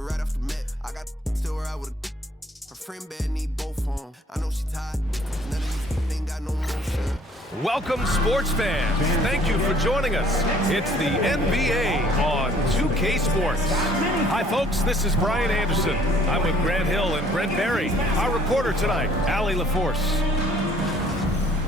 right off the mat. I got still ride with her friend bad, need both of them. I know she tired. None of these ain't got no motion. Welcome, sports fans. Thank you for joining us. It's the NBA on 2K Sports. Hi, folks. This is Brian Anderson. I'm with Grant Hill and Brent Berry. Our reporter tonight, Allie LaForce.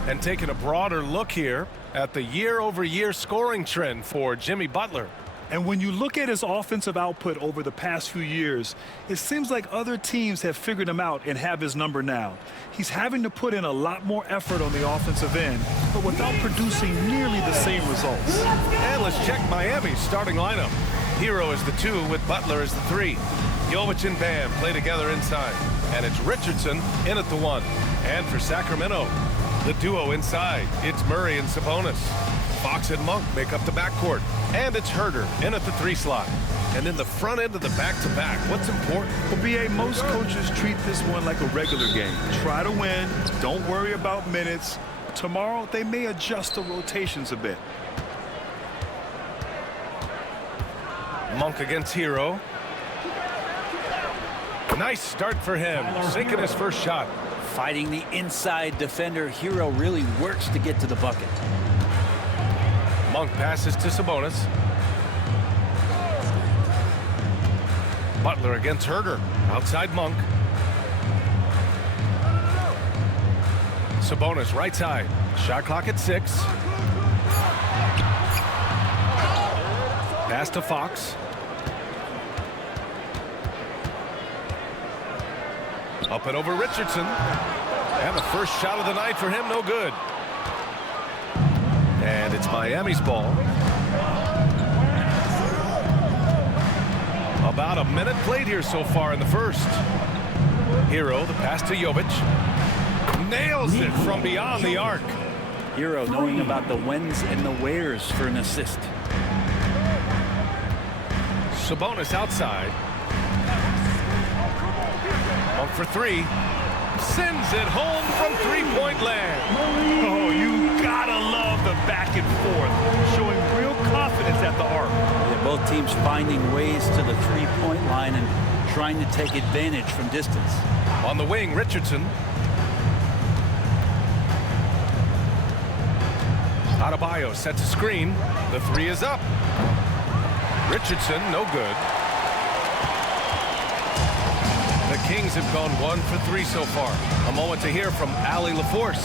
And taking a broader look here at the year-over-year scoring trend for Jimmy Butler. And when you look at his offensive output over the past few years, it seems like other teams have figured him out and have his number now. He's having to put in a lot more effort on the offensive end, but without producing nearly the same results. And let's check Miami's starting lineup. Hero is the 2 with Butler as the 3. Jovic and Bam play together inside. And it's Richardson in at the 1. And for Sacramento, the duo inside, it's Murray and Sabonis. Fox and Monk make up the backcourt. And it's Herder in at the 3 slot. And in the front end of the back-to-back, what's important? Well, B.A., most coaches treat this one like a regular game. Try to win. Don't worry about minutes. Tomorrow, they may adjust the rotations a bit. Monk against Hero. Nice start for him, sinking his first shot. Fighting the inside defender, Hero really works to get to the bucket. Monk passes to Sabonis. Butler against Herder. Outside Monk. Sabonis right side. Shot clock at 6. Pass to Fox. Up and over Richardson. And the first shot of the night for him, no good. And it's Miami's ball. About a minute played here so far in the first. Hero, the pass to Jovic. Nails it from beyond the arc. Hero knowing about the whens and the wheres for an assist. Sabonis outside. Monk for 3. Sends it home from three-point land. Oh, you gotta love the back and forth, showing real confidence at the arc. Yeah, both teams finding ways to the three-point line and trying to take advantage from distance. On the wing, Richardson. Adebayo sets a screen. The 3 is up. Richardson, no good. The Kings have gone 1 for 3 so far. A moment to hear from Allie LaForce.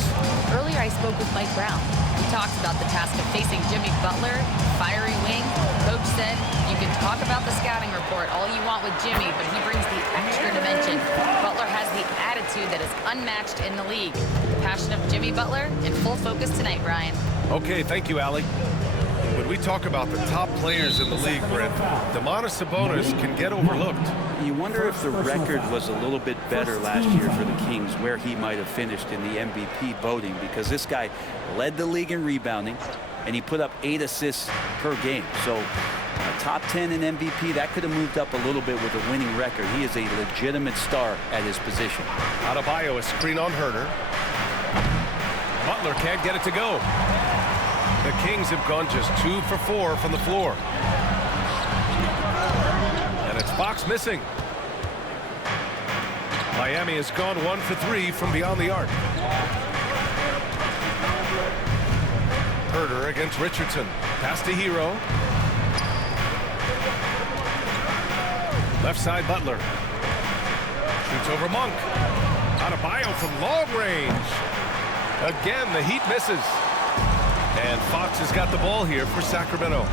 Earlier, I spoke with Mike Brown. He talked about the task of facing Jimmy Butler, fiery wing. Coach said, you can talk about the scouting report all you want with Jimmy, but he brings the extra dimension. Butler has the attitude that is unmatched in the league. The passion of Jimmy Butler in full focus tonight, Brian. Okay, thank you, Allie. When we talk about the top players in the league, Brent, Domantas Sabonis can get overlooked. You wonder if the record was a little bit better last year for the Kings, where he might have finished in the MVP voting, because this guy led the league in rebounding, and he put up 8 assists per game. So a top 10 in MVP, that could have moved up a little bit with a winning record. He is a legitimate star at his position. Adebayo, a screen on Herder. Butler can't get it to go. The Kings have gone just 2 for 4 from the floor. And it's Fox missing. Miami has gone 1 for 3 from beyond the arc. Herder against Richardson. Pass to Hero. Left side Butler. Shoots over Monk. Adebayo from long range. Again, the Heat misses. And Fox has got the ball here for Sacramento.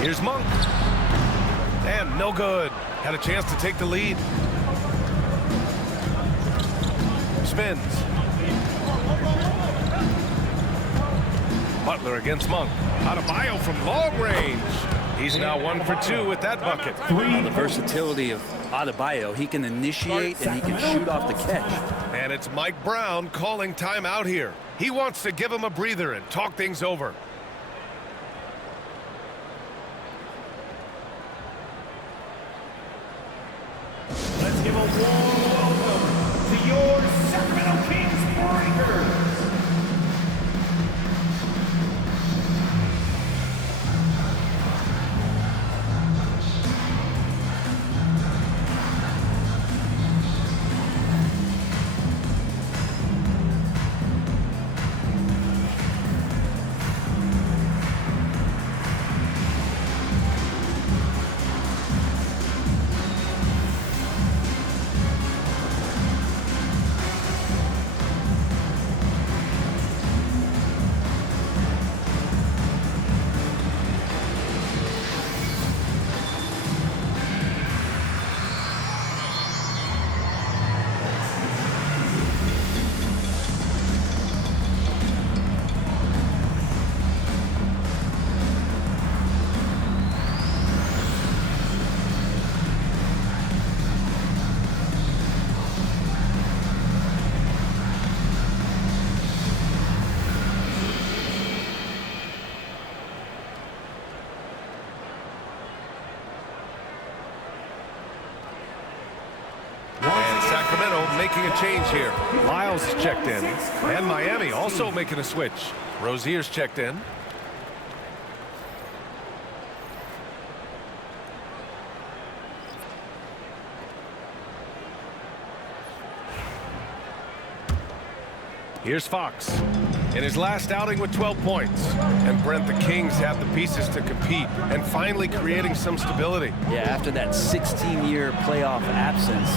Here's Monk. And no good. Had a chance to take the lead. Spins. Butler against Monk. Adebayo from long range. He's now 1 for 2 with that bucket. The versatility of Adebayo, he can initiate and he can shoot off the catch. And it's Mike Brown calling timeout here. He wants to give him a breather and talk things over. Let's give a warm welcome to your Sacramento Kings Breakers. Sacramento making a change here. Lyles is checked in. And Miami also making a switch. Rozier's checked in. Here's Fox in his last outing with 12 points. And Brent, the Kings have the pieces to compete and finally creating some stability. Yeah, after that 16-year playoff absence,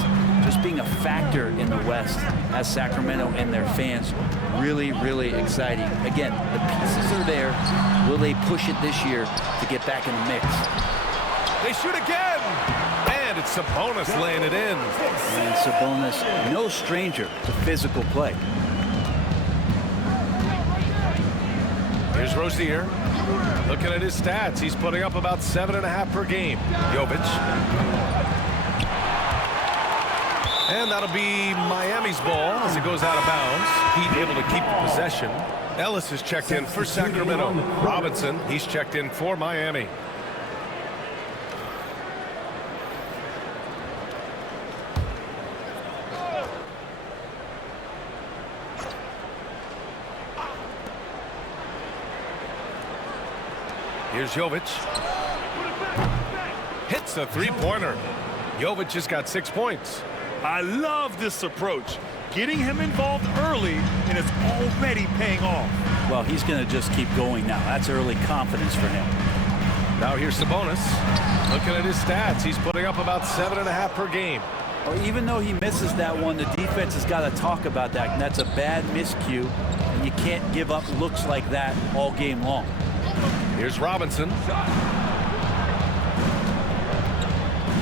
just being a factor in the West has Sacramento and their fans really, really exciting. Again, the pieces are there. Will they push it this year to get back in the mix? They shoot again! And it's Sabonis laying it in. And Sabonis, no stranger to physical play. Here's Rozier. Looking at his stats, he's putting up about 7.5 per game. Jovic. And that'll be Miami's ball as it goes out of bounds. Heat able to keep the possession. Ellis is checked in for Sacramento. Robinson, he's checked in for Miami. Here's Jovic. Hits a three-pointer. Jovic just got 6 points. I love this approach. Getting him involved early, and it's already paying off. Well, he's going to just keep going now. That's early confidence for him. Now here's Sabonis. Looking at his stats, he's putting up about 7.5 per game. Well, even though he misses that one, the defense has got to talk about that. And that's a bad miscue, and you can't give up looks like that all game long. Here's Robinson.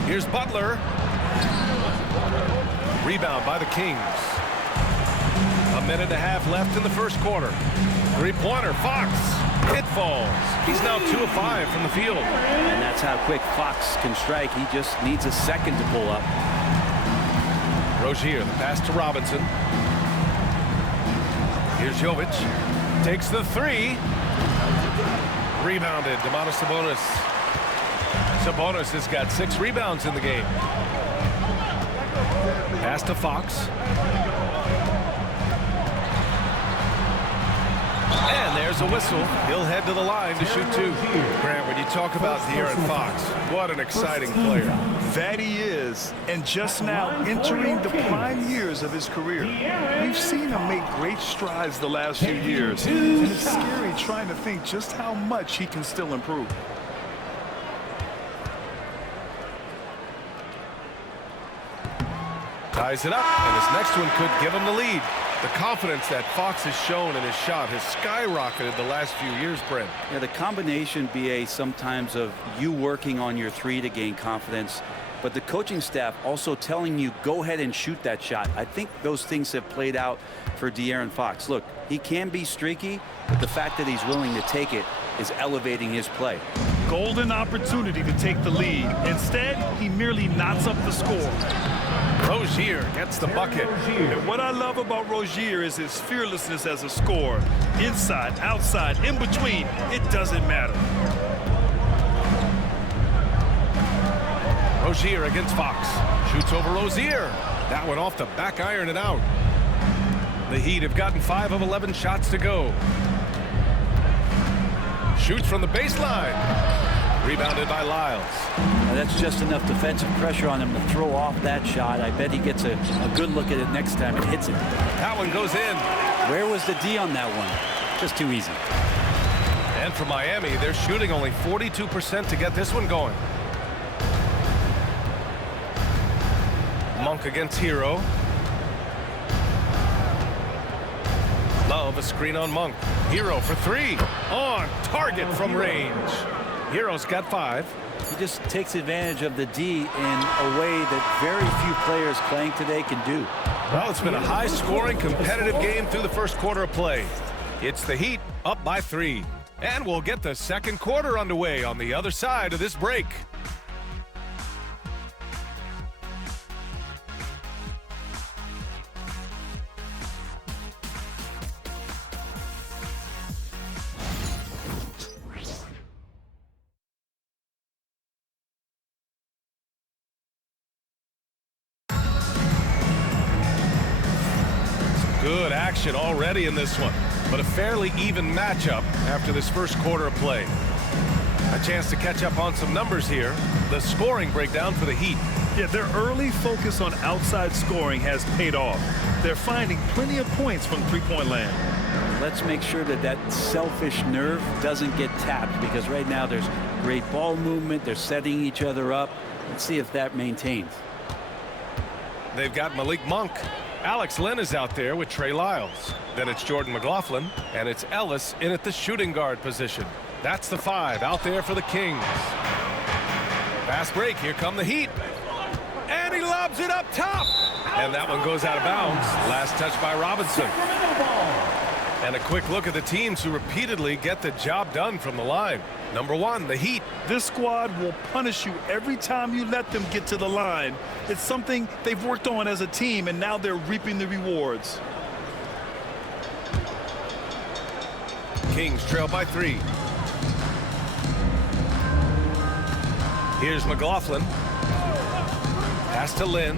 Here's Butler. Rebound by the Kings. 1.5 minutes left in the first quarter. Three-pointer, Fox. It falls. He's now 2 of 5 from the field. And that's how quick Fox can strike. He just needs a second to pull up. Rozier, the pass to Robinson. Here's Jovic. Takes the three. Rebounded, Domantas Sabonis. Sabonis has got 6 rebounds in the game. Pass to Fox. And there's a whistle. He'll head to the line to shoot 2. Grant, when you talk about De'Aaron Fox, what an exciting player. That he is, and just now entering the prime years of his career. We've seen him make great strides the last few years, and it's scary trying to think just how much he can still improve. Ties it up, and this next one could give him the lead. The confidence that Fox has shown in his shot has skyrocketed the last few years, Brent. Yeah, the combination, BA, sometimes of you working on your three to gain confidence, but the coaching staff also telling you, go ahead and shoot that shot. I think those things have played out for De'Aaron Fox. Look, he can be streaky, but the fact that he's willing to take it is elevating his play. Golden opportunity to take the lead. Instead, he merely knots up the score. Rozier gets the bucket. And what I love about Rozier is his fearlessness as a scorer. Inside, outside, in between, it doesn't matter. Rozier against Fox. Shoots over Rozier. That one off the back iron and out. The Heat have gotten 5 of 11 shots to go. Shoots from the baseline. Rebounded by Lyles. Now that's just enough defensive pressure on him to throw off that shot. I bet he gets a good look at it next time and hits it. That one goes in. Where was the D on that one? Just too easy. And for Miami, they're shooting only 42% to get this one going. Monk against Hero. Love a screen on Monk. Hero for 3. On target from range. Hero's got 5. He just takes advantage of the D in a way that very few players playing today can do. Well, it's been a high-scoring, competitive game through the first quarter of play. It's the Heat up by 3. And we'll get the second quarter underway on the other side of this break. Good action already in this one, but a fairly even matchup after this first quarter of play. A chance to catch up on some numbers here. The scoring breakdown for the Heat. Yeah, their early focus on outside scoring has paid off. They're finding plenty of points from three-point land. Let's make sure that that selfish nerve doesn't get tapped, because right now there's great ball movement. They're setting each other up. Let's see if that maintains. They've got Malik Monk. Alex Len is out there with Trey Lyles. Then it's Jordan McLaughlin, and it's Ellis in at the shooting guard position. That's the 5 out there for the Kings. Fast break. Here come the Heat. And he lobs it up top. And that one goes out of bounds. Last touch by Robinson. And a quick look at the teams who repeatedly get the job done from the line. Number 1, the Heat. This squad will punish you every time you let them get to the line. It's something they've worked on as a team, and now they're reaping the rewards. Kings trail by 3. Here's McLaughlin. Pass to Lynn.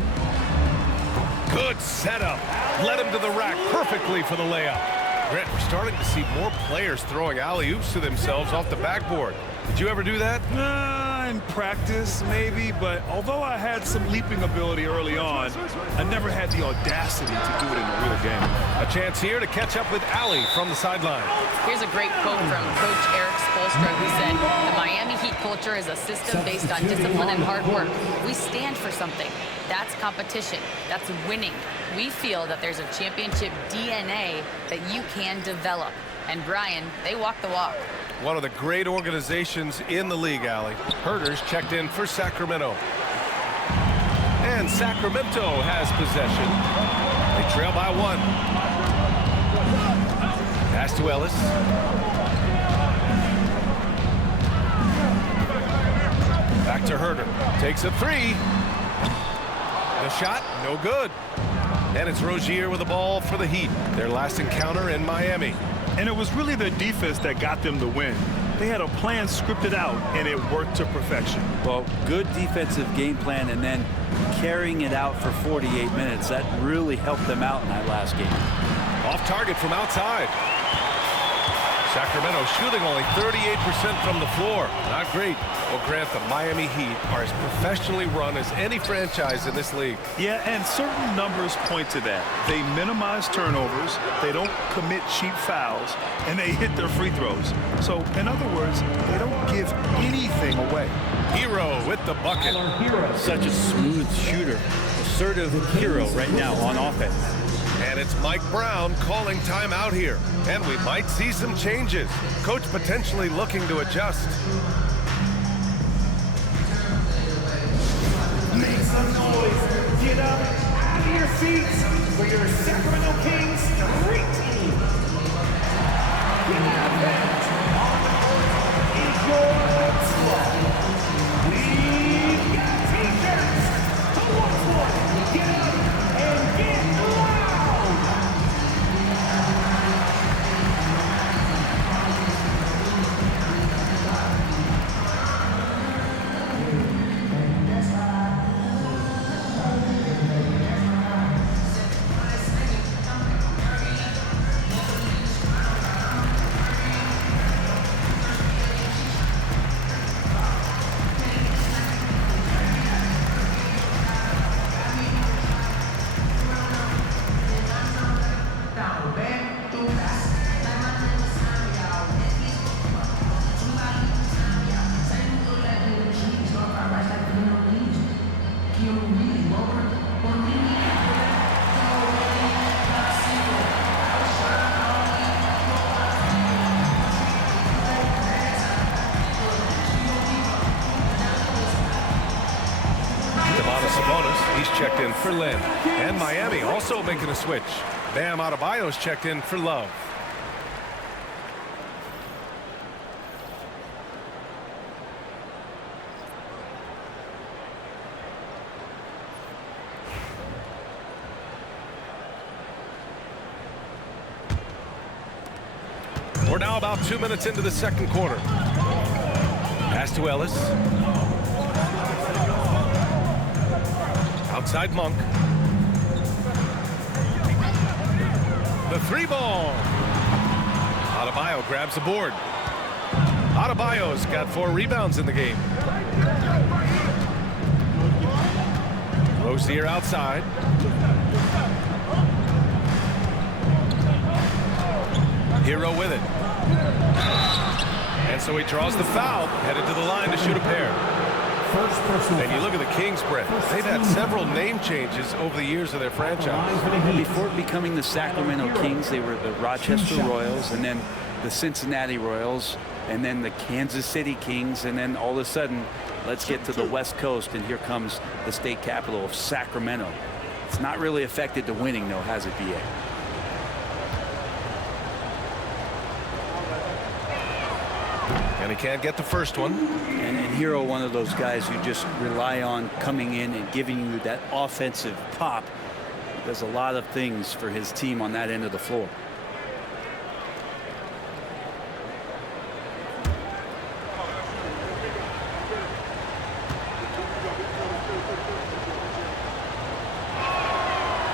Good setup. Led him to the rack perfectly for the layup. Grant, we're starting to see more players throwing alley-oops to themselves off the backboard. Did you ever do that? In practice, maybe, but although I had some leaping ability early on, I never had the audacity to do it in a real game. A chance here to catch up with Allie from the sideline. Here's a great quote from Coach Eric Spoelstra, who said, "The Miami Heat culture is a system based on discipline and hard work. We stand for something. That's competition. That's winning. We feel that there's a championship DNA that you can develop." And Brian, they walk the walk. One of the great organizations in the league, Allie. Herders checked in for Sacramento. And Sacramento has possession. They trail by 1. Pass to Ellis. Back to Herder. Takes a 3. The shot, no good. And it's Rozier with the ball for the Heat. Their last encounter in Miami. And it was really their defense that got them the win. They had a plan scripted out, and it worked to perfection. Well, good defensive game plan, and then carrying it out for 48 minutes. That really helped them out in that last game. Off target from outside. Sacramento shooting only 38% from the floor. Not great. Well, Grant, the Miami Heat are as professionally run as any franchise in this league. Yeah, and certain numbers point to that. They minimize turnovers, they don't commit cheap fouls, and they hit their free throws. So, in other words, they don't give anything away. Hero with the bucket. Such a smooth shooter. Assertive hero right now on offense. And it's Mike Brown calling timeout here. And we might see some changes. Coach potentially looking to adjust. Make some noise. Get up out of your seats for your Sacramento Kings street team. Get out on the court is your squad. We've got t-shirts. Who wants one? Get up and get loud. Checked in for Lynn. And Miami also making a switch. Bam Adebayo's checked in for Love. We're now about 2 minutes into the second quarter. Pass to Ellis. Outside Monk. The 3-ball. Adebayo grabs the board. Adebayo's got 4 rebounds in the game. Rozier outside. Hero with it. And so he draws the foul, headed to the line to shoot a pair. And you look at the Kings, Brett. They've had several name changes over the years of their franchise. Before becoming the Sacramento Kings, they were the Rochester Royals, and then the Cincinnati Royals, and then the Kansas City Kings, and then all of a sudden, let's get to the West Coast, and here comes the state capital of Sacramento. It's not really affected the winning, though, has it, B.A.? And he can't get the first one. And Hero, one of those guys who just rely on coming in and giving you that offensive pop. Does a lot of things for his team on that end of the floor.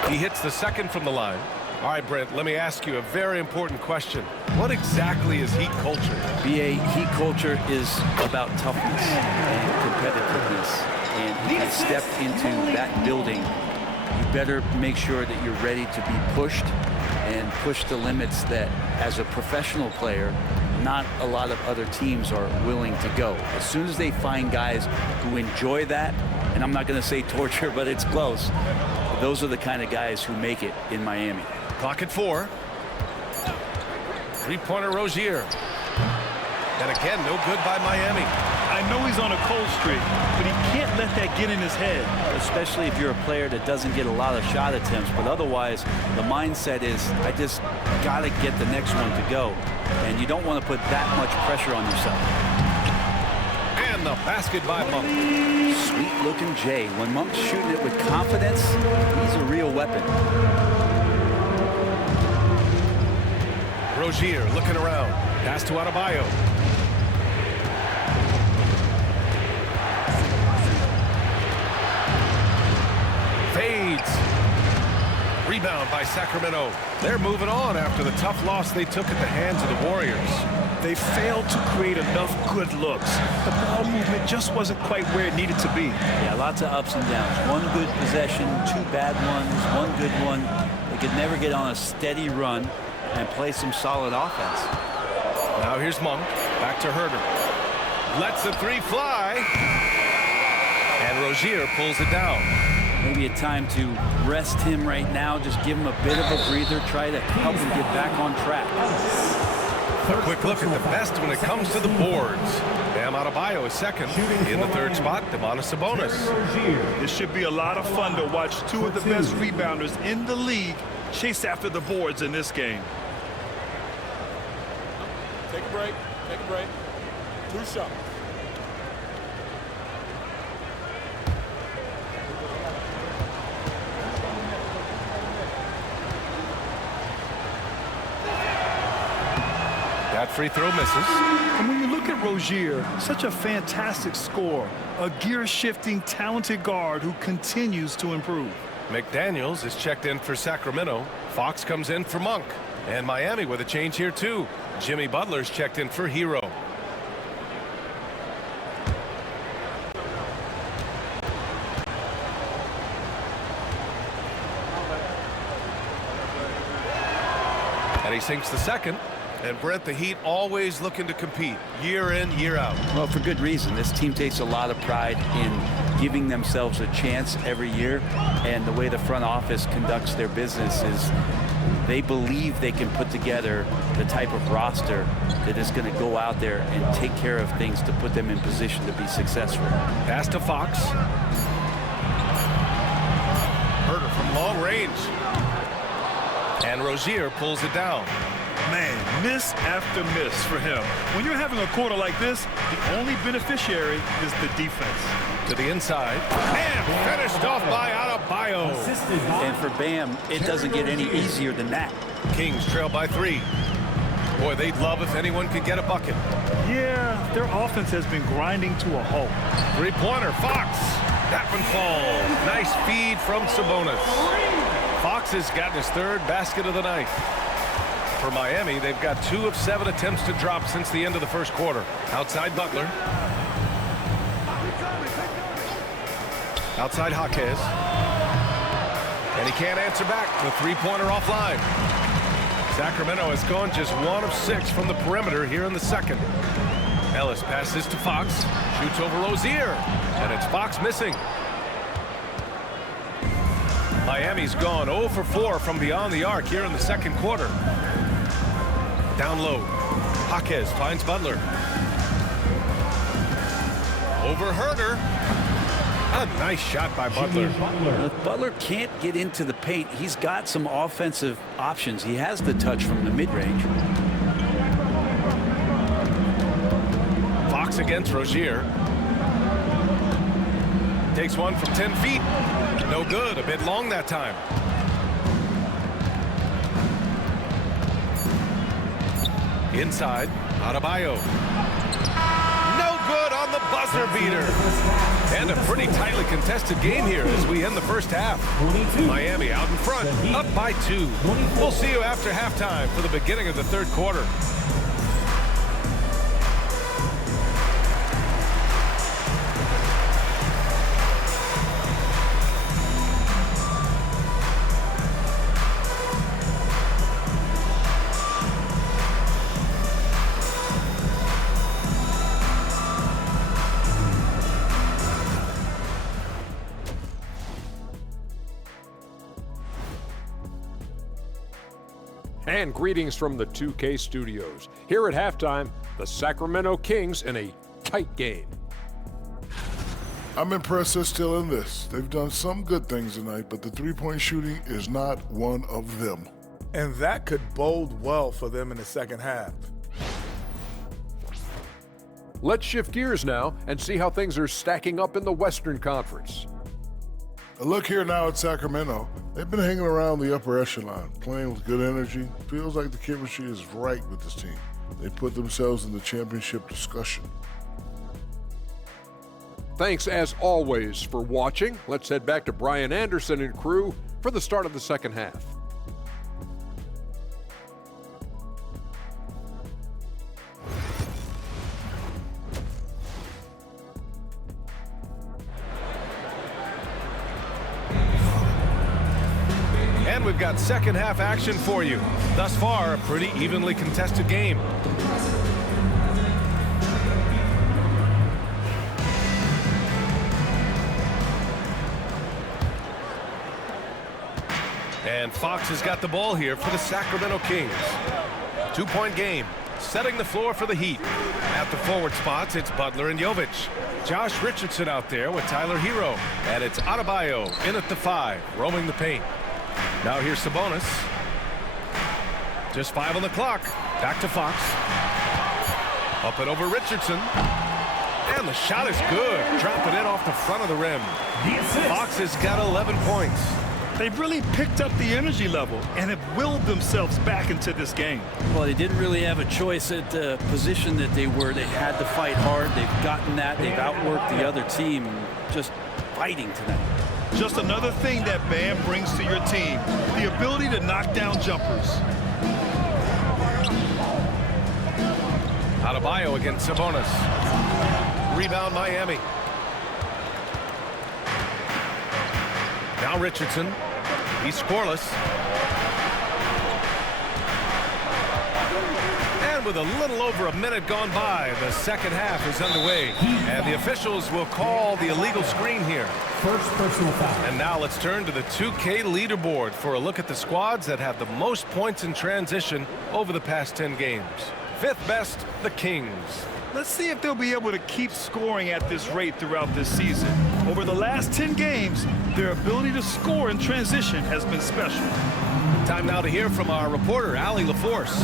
He hits the second from the line. All right, Brent, let me ask you a very important question. What exactly is Heat culture? BA, Heat culture is about toughness and competitiveness. And if you step into that building, you better make sure that you're ready to be pushed and push the limits that, as a professional player, not a lot of other teams are willing to go. As soon as they find guys who enjoy that, and I'm not going to say torture, but it's close, those are the kind of guys who make it in Miami. Clock at 4. 3-pointer Rozier. And again, no good by Miami. I know he's on a cold streak, but he can't let that get in his head. Especially if you're a player that doesn't get a lot of shot attempts, but otherwise the mindset is, I just got to get the next one to go. And you don't want to put that much pressure on yourself. And the basket by Monk. Sweet looking Jay. When Monk's shooting it with confidence, he's a real weapon. Rozier looking around. Pass to Adebayo. Fades. Rebound by Sacramento. They're moving on after the tough loss they took at the hands of the Warriors. They failed to create enough good looks. The ball movement just wasn't quite where it needed to be. Yeah, lots of ups and downs. One good possession, 2 bad ones, 1 good one. They could never get on a steady run and play some solid offense. Now here's Monk. Back to Herder. Lets the 3 fly. And Rozier pulls it down. Maybe a time to rest him right now. Just give him a bit of a breather. Try to help him get back on track. A quick look at the best when it comes to the boards. Bam Adebayo is second. In the 3rd spot, Domantas Sabonis. This should be a lot of fun to watch 2 of the best rebounders in the league chase after the boards in this game. Take a break. Take a break. 2 shots. That free throw misses. And when you look at Rozier, such a fantastic scorer, a gear-shifting, talented guard who continues to improve. McDaniels is checked in for Sacramento. Fox comes in for Monk. And Miami with a change here too. Jimmy Butler's checked in for Hero. And he sinks the second. And Brent, the Heat always looking to compete year in, year out. Well, for good reason. This team takes a lot of pride in giving themselves a chance every year. And the way the front office conducts their business is they believe they can put together the type of roster that is going to go out there and take care of things to put them in position to be successful. Pass to Fox. Herder from long range. And Rozier pulls it down. Man, miss after miss for him. When you're having a quarter like this, the only beneficiary is the defense. To the inside. And finished off by Adebayo. And for Bam, it doesn't get any easier than that. Kings trail by 3. Boy, they'd love if anyone could get a bucket. Yeah, their offense has been grinding to a halt. 3-pointer, Fox. That one falls. Nice feed from Sabonis. Fox has gotten his 3rd basket of the night. For Miami, they've got 2 of 7 attempts to drop since the end of the first quarter. Outside Butler. Outside Jaquez. And he can't answer back. The three-pointer offline. Sacramento has gone just 1 of 6 from the perimeter here in the second. Ellis passes to Fox. Shoots over Rozier. And it's Fox missing. Miami's gone 0 for 4 from beyond the arc here in the second quarter. Down low. Jaquez finds Butler. Over Herder. A nice shot by Butler. If Butler can't get into the paint, he's got some offensive options. He has the touch from the mid-range. Fox against Rozier. Takes one from 10 feet. No good. A bit long that time. Inside. Adebayo. No good on the buzzer beater. And a pretty tightly contested game here as we end the first half. Miami out in front, up by 2. We'll see you after halftime for the beginning of the third quarter. And greetings from the 2K studios. Here at halftime, the Sacramento Kings in a tight game. I'm impressed they're still in this. They've done some good things tonight, but the three-point shooting is not one of them. And that could bode well for them in the second half. Let's shift gears now and see how things are stacking up in the Western Conference. A look here now at Sacramento. They've been hanging around the upper echelon, playing with good energy. Feels like the chemistry is right with this team. They put themselves in the championship discussion. Thanks as always for watching. Let's head back to Brian Anderson and crew for the start of the second half. And we've got second half action for you. Thus far, a pretty evenly contested game. And Fox has got the ball here for the Sacramento Kings. 2-point game, setting the floor for the Heat. At the forward spots, it's Butler and Jovic. Josh Richardson out there with Tyler Hero. And it's Adebayo in at the 5, roaming the paint. Now here's Sabonis. Just 5 on the clock. Back to Fox. Up and over Richardson. And the shot is good. Dropping it off the front of the rim. Fox has got 11 points. They've really picked up the energy level and have willed themselves back into this game. Well, they didn't really have a choice at the position that they were. They had to fight hard. They've gotten that. They've outworked the other team. Just fighting tonight. Just another thing that Bam brings to your team, the ability to knock down jumpers. Adebayo against Sabonis. Rebound Miami. Now Richardson. He's scoreless. And with a little over a minute gone by, the second half is underway. And the officials will call the illegal screen here. First personal foul. And now let's turn to the 2K leaderboard for a look at the squads that have the most points in transition over the past 10 games. 5th best, the Kings. Let's see if they'll be able to keep scoring at this rate throughout this season. Over the last 10 games, their ability to score in transition has been special. Time now to hear from our reporter, Allie LaForce.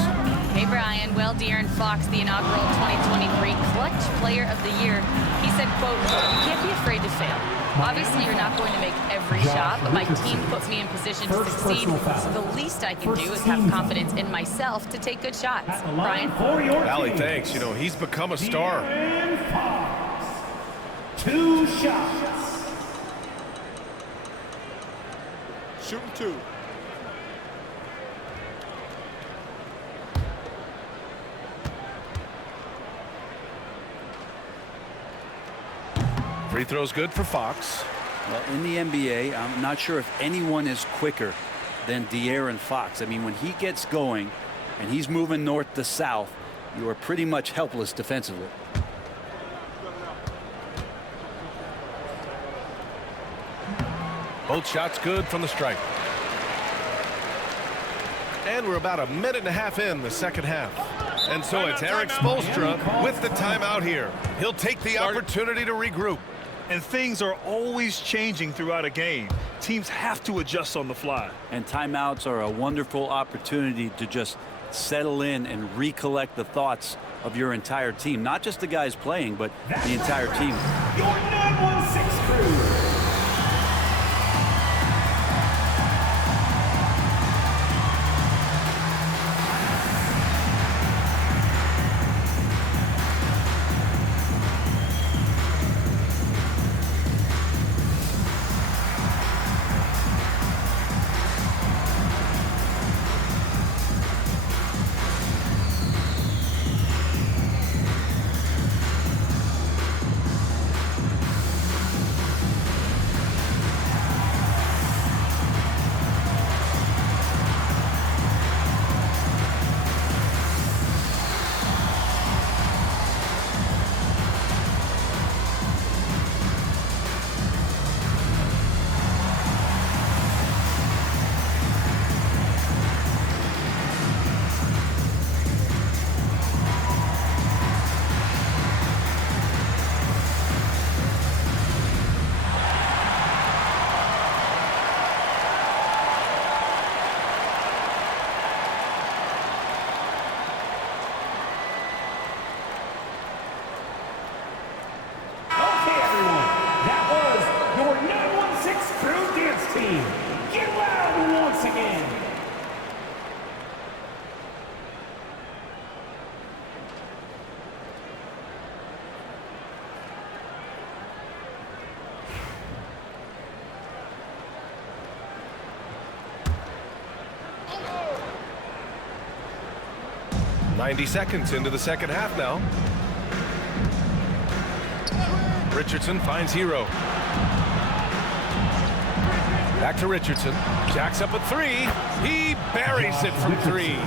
Hey, Brian. Well, De'Aaron Fox, the inaugural 2023 Clutch Player of the Year, he said, quote, "You can't be afraid to fail. Obviously, you're not going to make every shot, but my team puts me in position to succeed. So the least I can do is have confidence in myself to take good shots." Brian? Allie, thanks. You know, he's become a star. De'Aaron Fox. 2 shots. Shooting 2. Free throw's good for Fox. Well, in the NBA, I'm not sure if anyone is quicker than De'Aaron Fox. I mean, when he gets going and he's moving north to south, you are pretty much helpless defensively. Both shots good from the stripe. And we're about a minute and a half in the second half. And so it's Eric Spoelstra with the timeout here. He'll take the opportunity to regroup. And things are always changing throughout a game. Teams have to adjust on the fly. And timeouts are a wonderful opportunity to just settle in and recollect the thoughts of your entire team. Not just the guys playing, but the entire team. Your 916 crew. .90 seconds into the second half now. Richardson finds Hero. Back to Richardson. Jacks up a three. He buries it from three.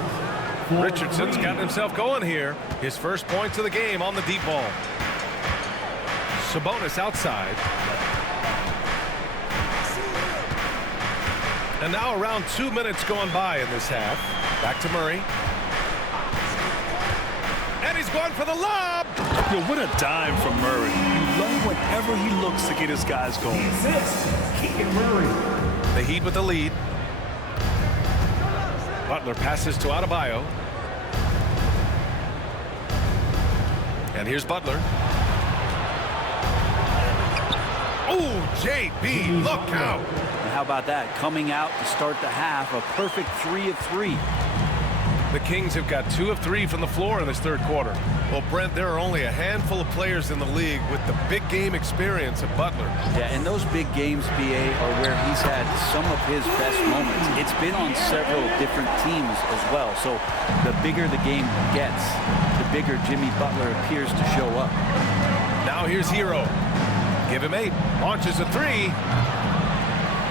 Richardson's gotten himself going here. His first points of the game on the deep ball. Sabonis outside. And now around 2 minutes going by in this half. Back to Murray. And he's going for the lob. Yo, what a dime from Murray. You love whenever he looks to get his guys going. The Heat with the lead. Butler passes to Adebayo. And here's Butler. Oh, JB, look out. And how about that? Coming out to start the half, a perfect 3 of 3. The Kings have got 2 of 3 from the floor in this third quarter. Well, Brent, there are only a handful of players in the league with the big game experience of Butler. Yeah, and those big games, BA, are where he's had some of his best moments. It's been on several different teams as well. So the bigger the game gets, the bigger Jimmy Butler appears to show up. Now here's Hero. Give him 8. Launches a 3.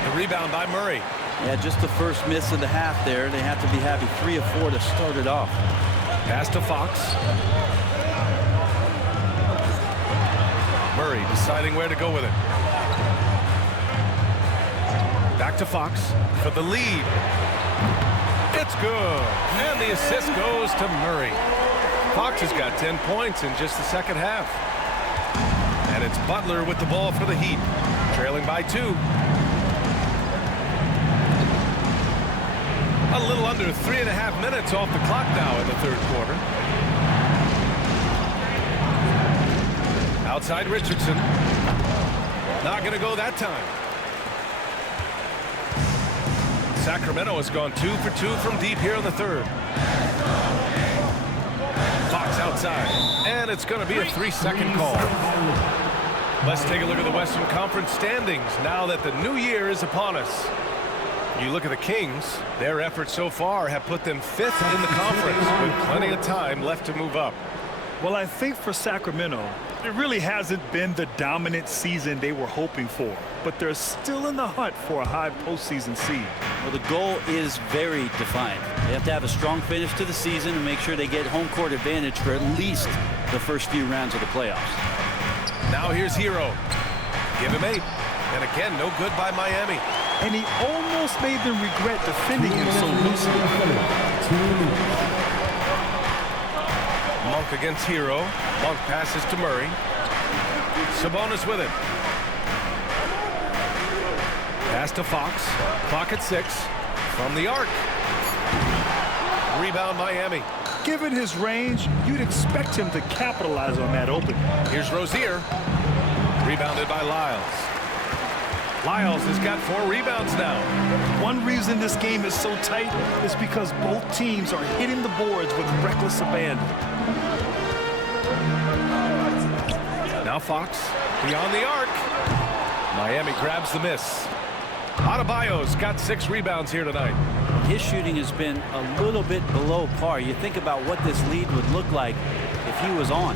The rebound by Murray. Yeah, just the first miss of the half there. They have to be having 3 of 4 to start it off. Pass to Fox. Murray deciding where to go with it. Back to Fox for the lead. It's good. And the assist goes to Murray. Fox has got 10 points in just the second half. And it's Butler with the ball for the Heat. Trailing by 2. A little under 3.5 minutes off the clock now in the third quarter. Outside Richardson. Not going to go that time. Sacramento has gone 2 for 2 from deep here in the third. Fox outside. And it's going to be a 3-second call. Let's take a look at the Western Conference standings now that the new year is upon us. You look at the Kings, their efforts so far have put them 5th in the conference with plenty of time left to move up. Well, I think for Sacramento, It really hasn't been the dominant season they were hoping for, but they're still in the hunt for a high postseason seed. Well, the goal is very defined. They have to have a strong finish to the season and make sure they get home court advantage for at least the first few rounds of the playoffs. Now here's Hero. Give him 8. And again, no good by Miami. And he almost made them regret defending him so loosely. Monk against Hero. Monk passes to Murray. Sabonis with it. Pass to Fox. Clock at 6. From the arc. Rebound Miami. Given his range, you'd expect him to capitalize on that opening. Here's Rozier. Rebounded by Lyles. Lyles has got 4 rebounds now. One reason this game is so tight is because both teams are hitting the boards with reckless abandon. Now Fox beyond the arc. Miami grabs the miss. Adebayo's got 6 rebounds here tonight. His shooting has been a little bit below par. You think about what this lead would look like if he was on.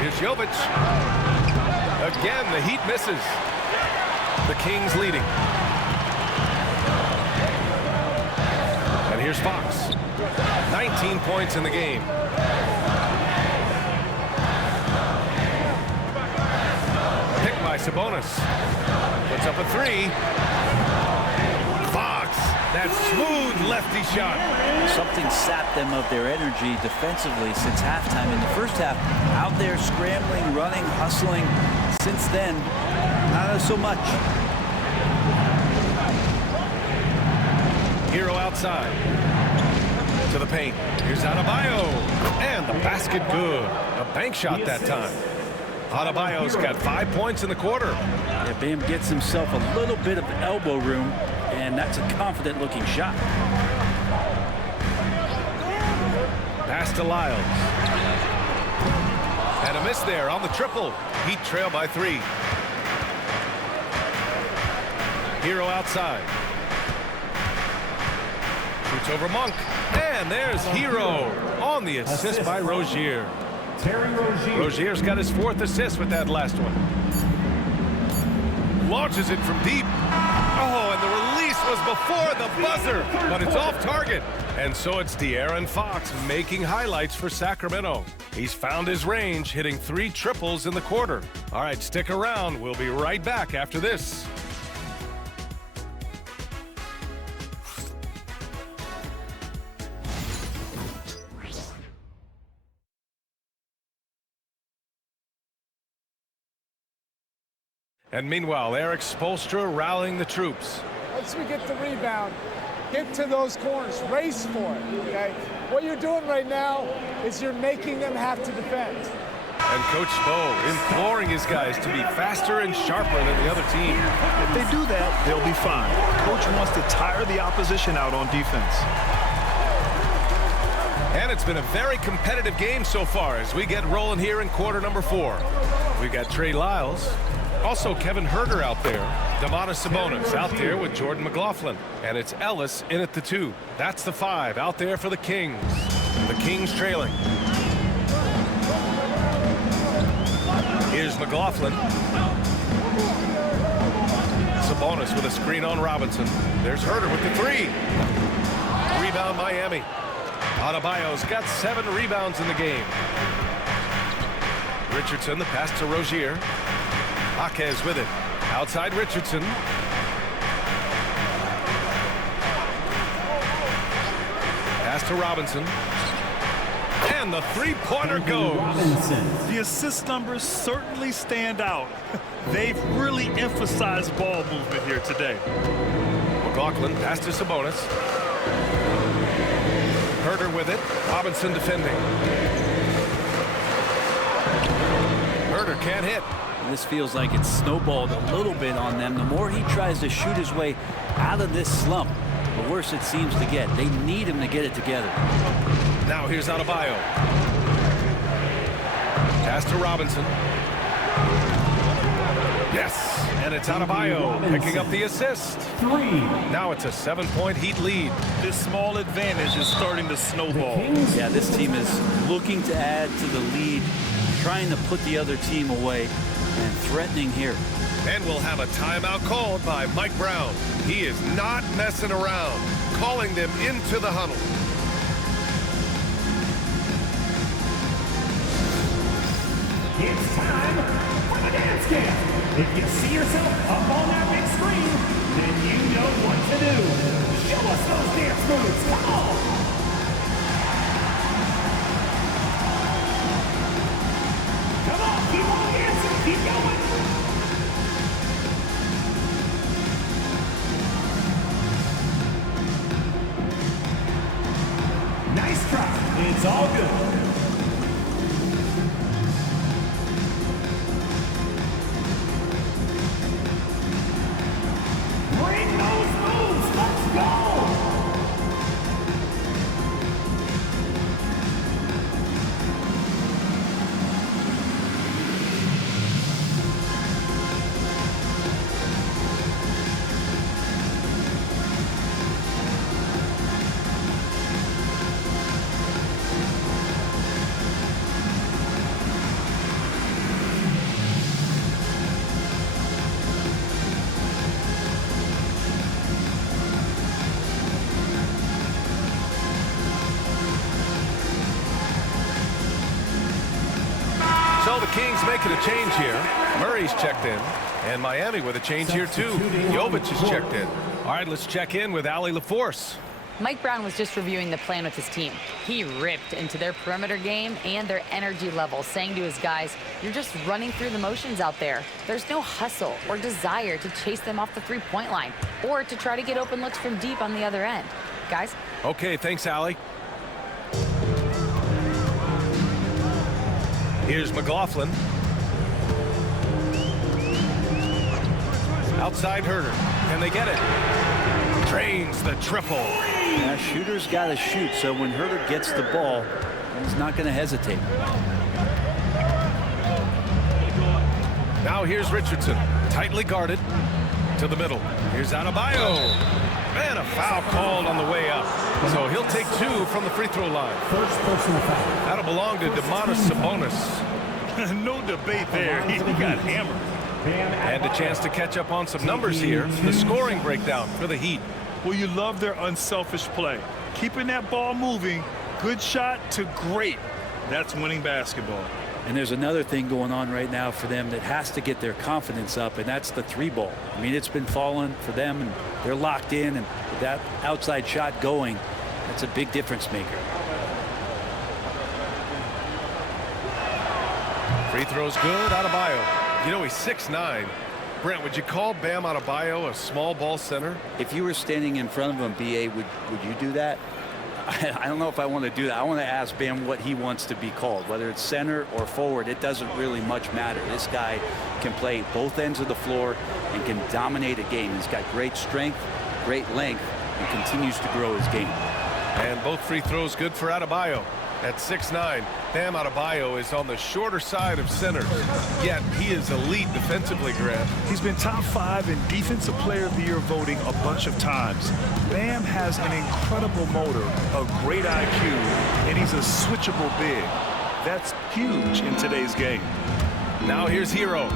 Here's Jovic. Again, the Heat misses. The Kings leading. And here's Fox. 19 points in the game. Picked by Sabonis. Puts up a 3. Fox, that smooth lefty shot. Something sapped them of their energy defensively since halftime. In the first half, out there scrambling, running, hustling. Since then, not so much. Hero outside. To the paint. Here's Adebayo. And the basket good. A bank shot that time. Adebayo's got 5 points in the quarter. Yeah, Bam gets himself a little bit of elbow room, and that's a confident-looking shot. Pass to Lyles. And a miss there on the triple. Heat trail by 3. Hero outside. Shoots over Monk. And there's Hero on the assist by Rozier. Rozier's got his 4th assist with that last one. Launches it from deep. Oh, and the release was before the buzzer, but it's off target. And so it's De'Aaron Fox making highlights for Sacramento. He's found his range, hitting 3 triples in the quarter. All right, stick around. We'll be right back after this. And meanwhile, Eric Spoelstra rallying the troops. Once we get the rebound, get to those corners, race for it, okay? What you're doing right now is you're making them have to defend. And Coach Spo imploring his guys to be faster and sharper than the other team. If they do that, they'll be fine. Coach wants to tire the opposition out on defense. And it's been a very competitive game so far as we get rolling here in quarter number 4. We got Trey Lyles. Also, Kevin Huerter out there. Domantas Sabonis out there with Jordan McLaughlin. And it's Ellis in at the 2. That's the 5 out there for the Kings. The Kings trailing. Here's McLaughlin. Sabonis with a screen on Robinson. There's Huerter with the 3. Rebound Miami. Adebayo's got 7 rebounds in the game. Richardson, the pass to Rozier. Jaquez with it. Outside Richardson. Pass to Robinson. And the 3-pointer goes. The assist numbers certainly stand out. They've really emphasized ball movement here today. McLaughlin pass to Sabonis. Huerter with it. Robinson defending. Huerter can't hit. This feels like it's snowballed a little bit on them. The more he tries to shoot his way out of this slump, the worse it seems to get. They need him to get it together. Now here's Adebayo. Pass to Robinson. Yes, and it's Adebayo picking up the assist. 3. Now it's a 7-point Heat lead. This small advantage is starting to snowball. Yeah, this team is looking to add to the lead trying to put the other team away and threatening here. And we'll have a timeout called by Mike Brown. He is not messing around, calling them into the huddle. It's time for the dance camp. If you see yourself up on that big screen, then you know what to do. Show us those dance moves. Come on. Come on, keep on dancing. Keep going. Nice try. It's all good. Bring those moves. Let's go. So the Kings making a change here. Murray's checked in. And Miami with a change here too. Jovic is checked in. All right, let's check in with Allie LaForce. Mike Brown was just reviewing the plan with his team. He ripped into their perimeter game and their energy level, saying to his guys, you're just running through the motions out there. There's no hustle or desire to chase them off the three-point line or to try to get open looks from deep on the other end. Guys? Okay, thanks, Allie. Here's McLaughlin. Outside Herder. Can they get it? Drains the triple. Now, shooter's got to shoot, so when Herder gets the ball, he's not going to hesitate. Now here's Richardson. Tightly guarded. To the middle. Here's Adebayo. And a foul called on the way up. So he'll take 2 from the free throw line. First personal foul. That'll belong to Domantas Sabonis. No debate there. He got hammered. And a chance to catch up on some numbers here. The scoring breakdown for the Heat. Well, you love their unselfish play. Keeping that ball moving, good shot to great. That's winning basketball. And there's another thing going on right now for them that has to get their confidence up, and that's the 3-ball. I mean, it's been falling for them, and they're locked in, and with that outside shot going, that's a big difference maker. Free throw's good. Adebayo. You know, he's 6'9". Brent, would you call Bam Adebayo a small ball center? If you were standing in front of him, B.A., would you do that? I don't know if I want to do that. I want to ask Bam what he wants to be called, whether it's center or forward. It doesn't really much matter. This guy can play both ends of the floor and can dominate a game. He's got great strength, great length, and continues to grow his game. And both free throws good for Adebayo. At 6'9", Bam Adebayo is on the shorter side of centers. Yet he is elite defensively, Grant. He's been top 5 in Defensive Player of the Year voting a bunch of times. Bam has an incredible motor, a great IQ, and he's a switchable big. That's huge in today's game. Now here's Hero.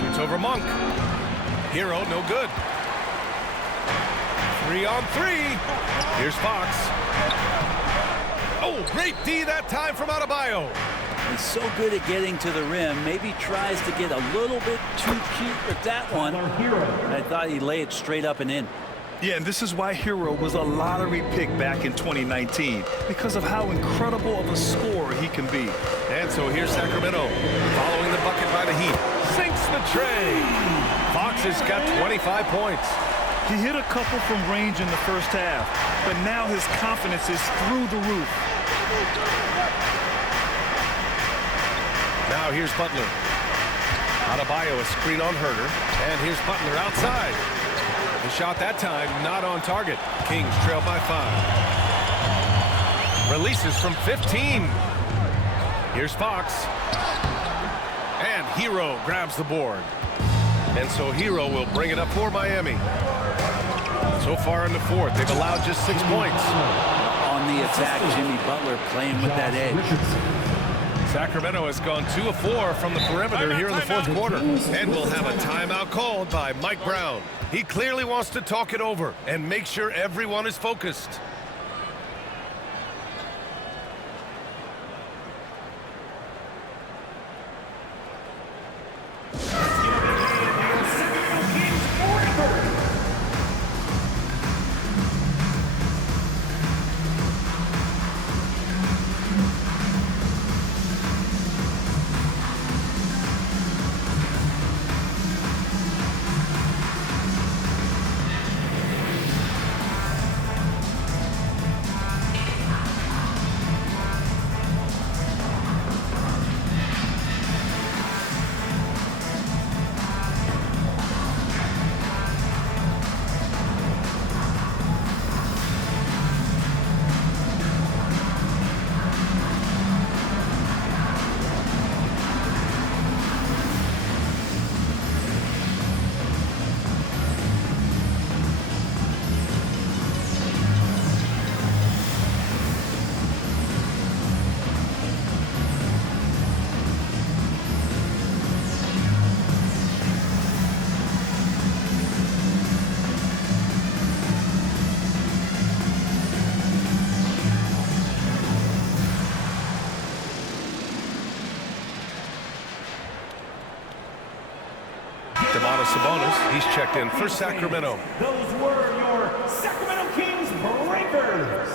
Shoots over Monk. Hero, no good. 3-on-3. Here's Fox. Oh, great D that time from Adebayo. He's so good at getting to the rim. Maybe tries to get a little bit too cute with that one. I thought he'd lay it straight up and in. Yeah, and this is why Hero was a lottery pick back in 2019, because of how incredible of a scorer he can be. And so here's Sacramento, following the bucket by the Heat. Sinks the tray. Fox has got 25 points. He hit a couple from range in the first half, but now his confidence is through the roof. Now here's Butler. Adebayo a screen on Herder, and here's Butler outside. The shot that time not on target. Kings trail by 5. Releases from 15. Here's Fox. And Hero grabs the board. And so Hero will bring it up for Miami. So far in the fourth, they've allowed just 6 points. On the attack, Jimmy Butler playing with that edge. Sacramento has gone 2 of 4 from the perimeter here in the fourth quarter. And we'll have a timeout called by Mike Brown. He clearly wants to talk it over and make sure everyone is focused. Sabonis, he's checked in for Sacramento. Those were your Sacramento Kings breakers.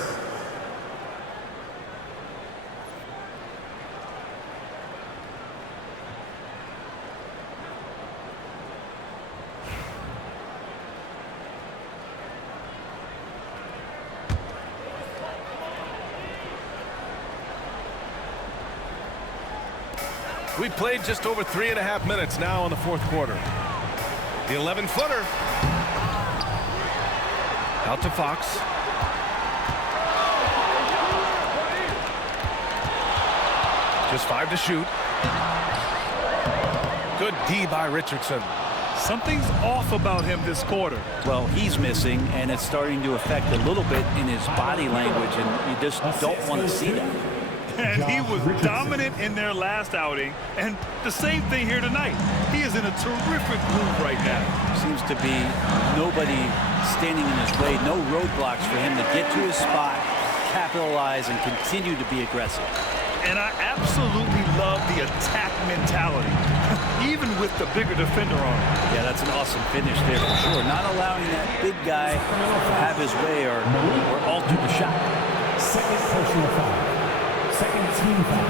We played just over 3.5 minutes now in the fourth quarter. The 11-footer. Out to Fox. Just 5 to shoot. Good D by Richardson. Something's off about him this quarter. Well, he's missing, and it's starting to affect a little bit in his body language, and you just don't want to see that. And he was dominant in their last outing, and the same thing here tonight. He is in a terrific groove right now. Seems to be nobody standing in his way, no roadblocks for him to get to his spot, capitalize, and continue to be aggressive. And I absolutely love the attack mentality, even with the bigger defender on him. Yeah, that's an awesome finish there for sure. Not allowing that big guy to have his way or alter the shot. Second personal foul. Second team foul.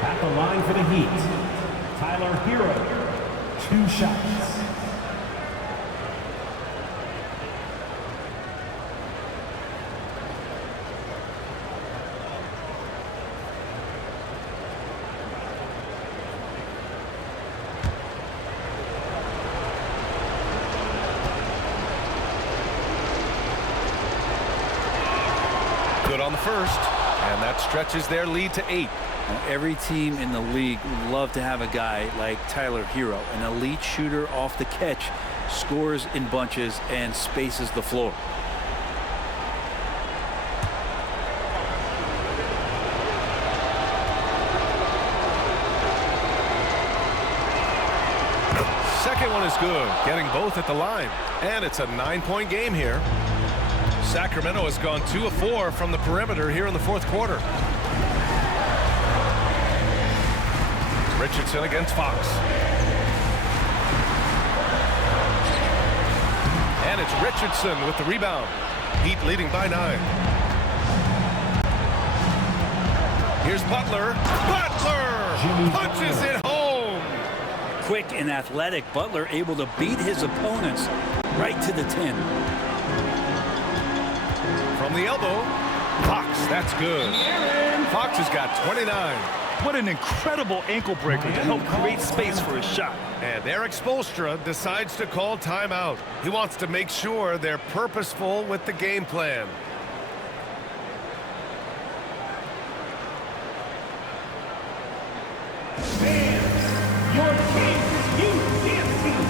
At the line for the Heat, Tyler Hero, 2 shots. Good on the first. And that stretches their lead to 8. Now, every team in the league would love to have a guy like Tyler Hero, an elite shooter off the catch, scores in bunches, and spaces the floor. Second one is good, getting both at the line. And it's a 9-point game here. Sacramento has gone 2 of 4 from the perimeter here in the fourth quarter. Richardson against Fox. And it's Richardson with the rebound. Heat leading by 9. Here's Butler. Butler punches it home. Quick and athletic, Butler able to beat his opponents right to the 10. From the elbow, Fox, that's good. Fox has got 29. What an incredible ankle breaker to help create space for his shot. And Eric Spoelstra decides to call timeout. He wants to make sure they're purposeful with the game plan. Fans, your Kings Youth Dance Team.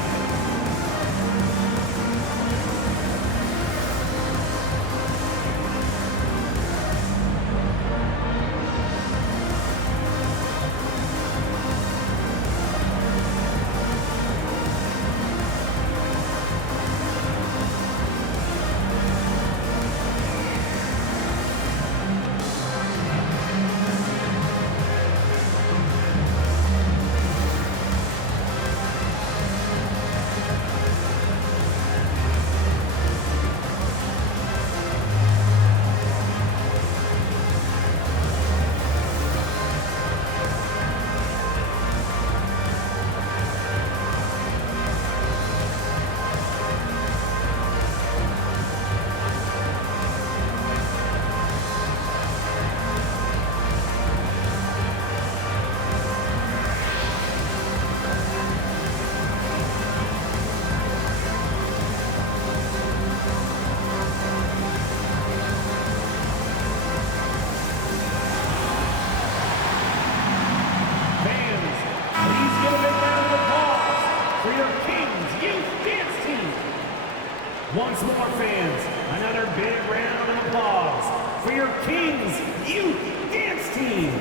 Once more, fans, another big round of applause for your Kings Youth Dance Team.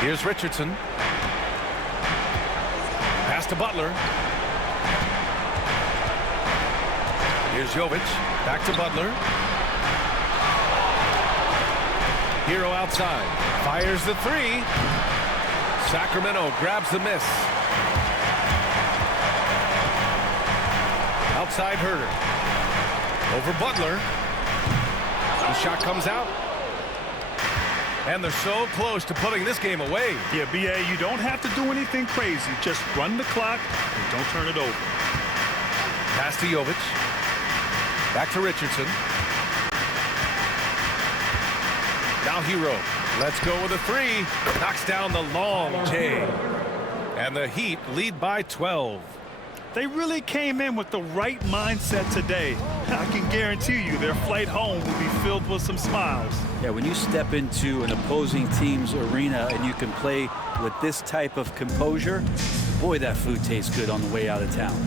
Here's Richardson. Pass to Butler. Here's Jovic. Back to Butler. Hero outside. Fires the three. Sacramento grabs the miss. Outside Herter. Over Butler. The shot comes out. And they're so close to putting this game away. Yeah, B.A., you don't have to do anything crazy. Just run the clock and don't turn it over. Pass to Jovic. Back to Richardson. Now Hero. Let's go with a three. Knocks down the long J. And the Heat lead by 12. They really came in with the right mindset today. I can guarantee you their flight home will be filled with some smiles. Yeah, when you step into an opposing team's arena and you can play with this type of composure, boy, that food tastes good on the way out of town.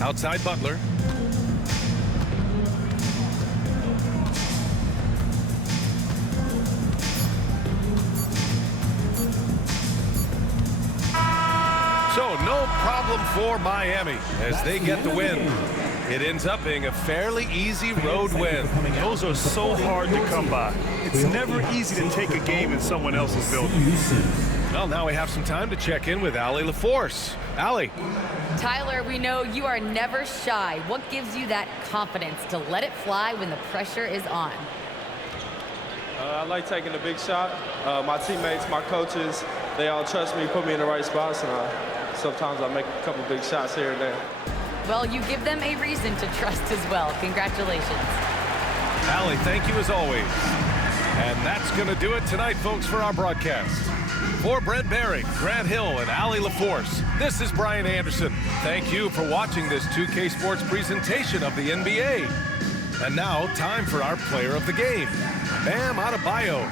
Outside Butler. So no problem for Miami as they get the win. It ends up being a fairly easy road win. Those are so hard to come by. It's never easy to take a game in someone else's building. Well, now we have some time to check in with Allie LaForce. Allie. Tyler, we know you are never shy. What gives you that confidence to let it fly when the pressure is on? I like taking a big shot. My teammates, my coaches, they all trust me, put me in the right spots, and sometimes I make a couple big shots here and there. Well, you give them a reason to trust as well. Congratulations. Allie, thank you as always. And that's going to do it tonight, folks, for our broadcast. For Brent Behring, Grant Hill, and Allie LaForce, this is Brian Anderson. Thank you for watching this 2K Sports presentation of the NBA. And now, time for our player of the game, Bam Adebayo.